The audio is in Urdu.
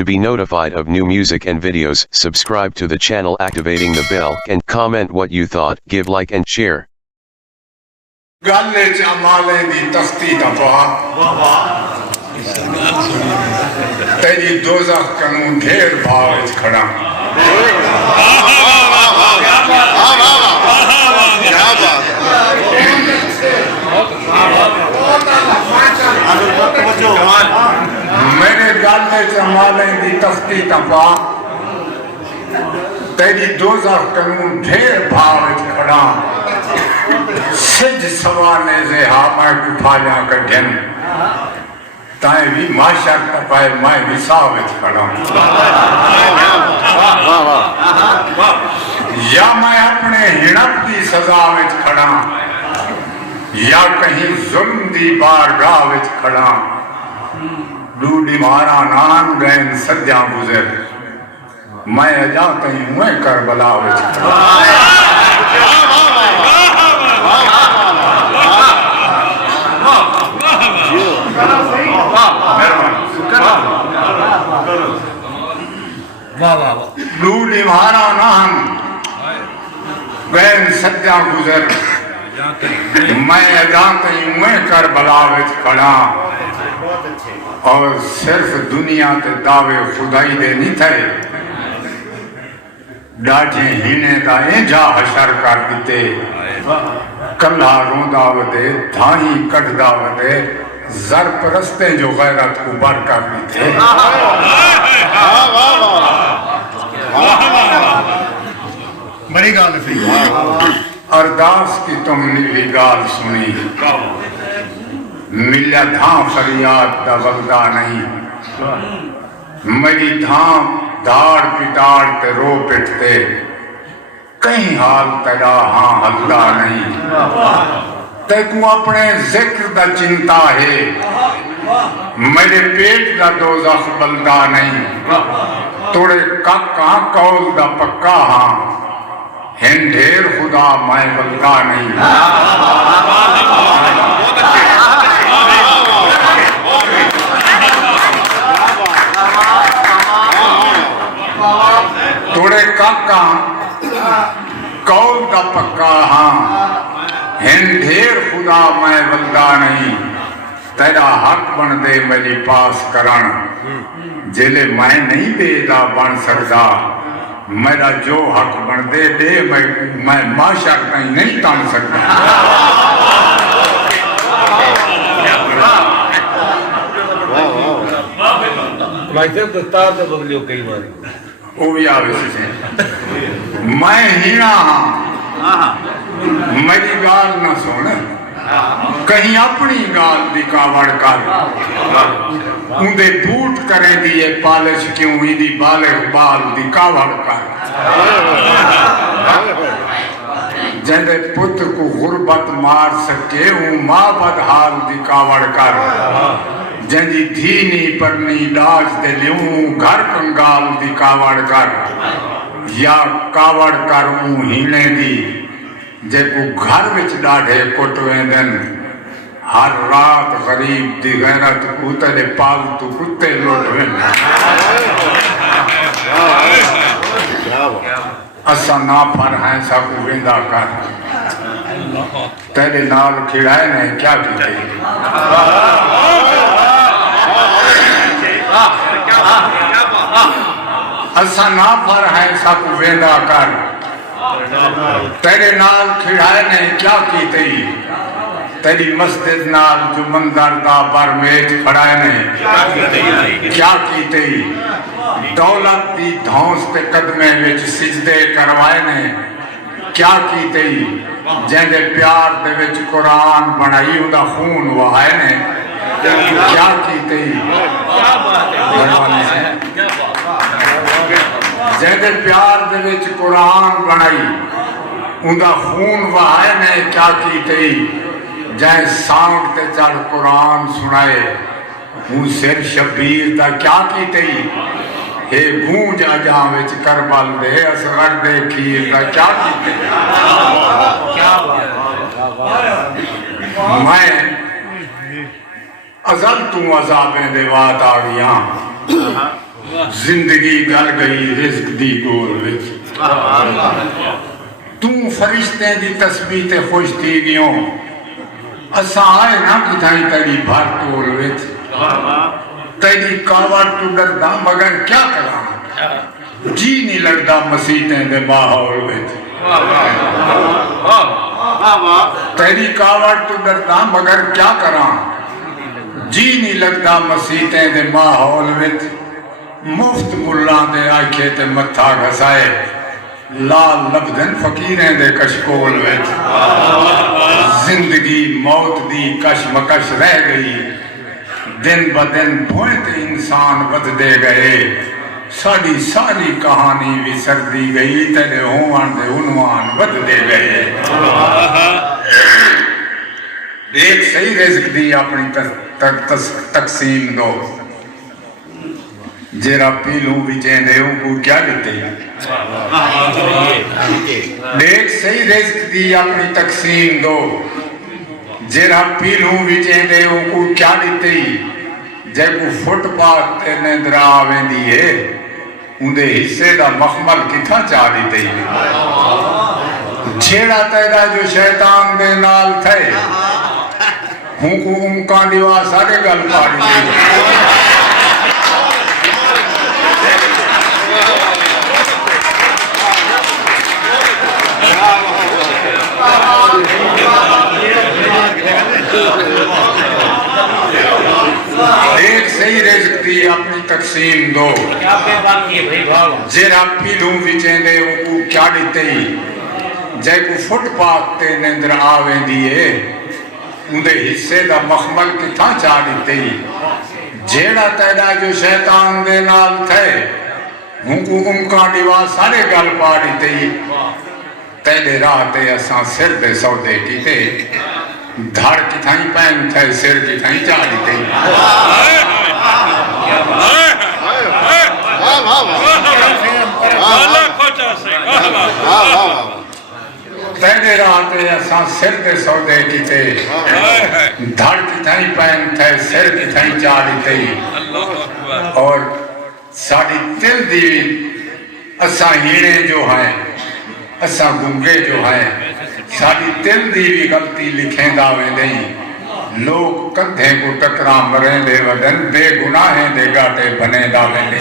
To be notified of new music and videos, subscribe to the channel activating the bell and comment what you thought, give like and share. گالے چمالے دی تختی دفا تیری دوزخ کنوں ڈھیر بھاوچ کھڑا میرے گالے چمالے دی تختی دفا تیری دوزخ کنوں ڈھیر بھاوچ کھڑا سج سوانے سے ہاں کٹھایا کٹھن تائیں بھی معاشر تپائے میں حسابت کھڑا یا میں اپنے ہڑپ دی سزا وچ کھڑا یا کہیں ظلم دی بارگاہ وچ کھڑا ڈوڈی مارا نان گئن سجاں گزر میں اجا کہیں میں کربلا وچ کھڑا ڈوڈی مارا نان گئن سجاں گزر میں اجا کہیں میں کربلا وچ کھڑا اور صرف دنیا تے دعوے خدائی دے نہیں تھے ڈاجے ہینے دا انجا حشر کر دیتے کلہ روندا ودے دھائی کٹدا ودے زر پرستے جو غیرت کو بر کر دیتے بڑی گال سی ارداس کی تم نیلی گال سنی ملیا دھاں فریاد دا وقدہ نہیں میری دھاں دھاڑ پٹاڑ تے رو پٹتے کہیں حال تیرا ہاں ہلدا نہیں تے کو اپنے ذکر دا چنتا ہے میرے پیٹ دا دوزخ بلدا نہیں توڑے کاکا کول دا پکا ہاں ہن ڈھیر خدا میں بلدا نہیں توڑے کاکا کول دا پکا ہاں ہن ڈھیر خدا میں بلدا نہیں تیرا حق بن دے میری پاس کرن جلے میں نہیں دے دا بن سکدا میرا جو حق بن دے دے میں معاشر نہیں تان سکتا میں صرف دستار سے بدلیو کئی ماری وہ بھی آوے سے میں ہینا ہاں میری گال نہ سونے کہیں اپنی گال دی کاوڑ کر اندے بوٹ کریں دیئے پالش کیوں ہی دی بالغ بال دی کاوڑ کر جہدے پت کو غربت مار سکے ہوں ماں بد حال دی کاوڑ کر جنجی دھینی پرنی ڈاج دے لیوں گھر کنگال دی کاوڑ کر یا کاوڑ کر ہوں ہینے دی جے کو گھر وچ ڈاڑھے کٹویں دن ہر رات غریب دی غیرت کوتلے پالتو کتے لوٹویں اسا نا پر ہیں سا کو ویندا کر تیرے نال کھڑائے نے کیا کی اسا نا پر ہیں سا کو ویندا کر تیرے نال کھڑائے نے کیا کی تئی تیری مسجد نال جو مندر دا برمیج کھڑائے نے کیا کی تئی دولت دی دھونس تے قدمے وچ سجدے کروائے نے کیا کی تئی جہندے پیار دے وچ قرآن بنائی دا خون وہائے نے کیا کی تئی جہندے پیار دے وچ قرآن بنائی اندہ خون وہائے نے کیا کی تئی جائے سانگ تے چڑھ قرآن سنائے ہوں سر شبیر دا کیا کی تئی ہے گونج اجاں وچ کربل دے اصغر دے کھیر دا کیا کی تئی میں ازل تو عذابیں دے وات آ گیاں زندگی گل گئی رزق دی گول وچ تو فرشتے دی تسبیح تے خوش تھی گیوں اساں آئے نہ کتھائیں تیری بھر ٹول وچ تیری کاوڑ تو ڈردا مگر کیا کراں جی نہیں لگدا مسیتیں دے ماحول وچ تیری کاوڑ تو ڈردا مگر کیا کراں جی نہیں لگدا مسیتیں دے ماحول وچ مفت ملاں دے آکھے تے متھا گھسائے لال لبدن فقیریں دے کشکول وچ زندگی موت دی کشمکش رہ گئی دن بدن بھوئیں تے انسان بد دے گئے ساڑی ساری کہانی بھی سردی گئی تیرے ہوان دے عنوان بد دے گئے ایک صحیح رزق دی اپنی تقسیم دو جیرا پیلوں بچیں دے ہوں کو کیا دیتے ہیں ایک صحیح رزق دی اپنی تقسیم دو جیرا پیلوں بچیں دے ہوں کو کیا دیتے ہیں جے کو فٹ پاتھ تے نیندرا آویں دیئے اندے حصے دا مخمل کتھا چاہ دیتے ہیں چھیڑا تیرا جو شیطان دے نال تھے ہوں کو امکان دیوا سارے گل پاڑی دے ایک صحیح رزق دی اپنی تقسیم دو جیرا پیلوں بچیں دے وہ کیا دیتے ہی جے کو فٹ پاتھ تے نیندر آویں دیئے اندے حصے دا مخمل کتھا چاہ دیتے ہی جیڑا تیڑا جو شیطان دے نال تھے ہوں کو امکان دیوا سارے گل پا دیتے ہی تیلے راہ تے اساں سر دے سودے کیتے دھڑ کی تھائیں پین تھے سر کی تھائیں چاہ دیتے ہی تیلے راہ تے اساں سر دے سودے کیتے دھڑ کی تھائیں پین تھے سر کی تھائیں چاہ دیتے ہی اور ساڑی تل دی اساں ہیڑے جو ہیں اساں گنگے جو ہیں ساڑی تل دی بھی غلطی لکھیں داویں دیں لوگ کندھیں کو ٹکرام مریں دے ودن بے گناہیں دے گاٹے بنے داویں دیں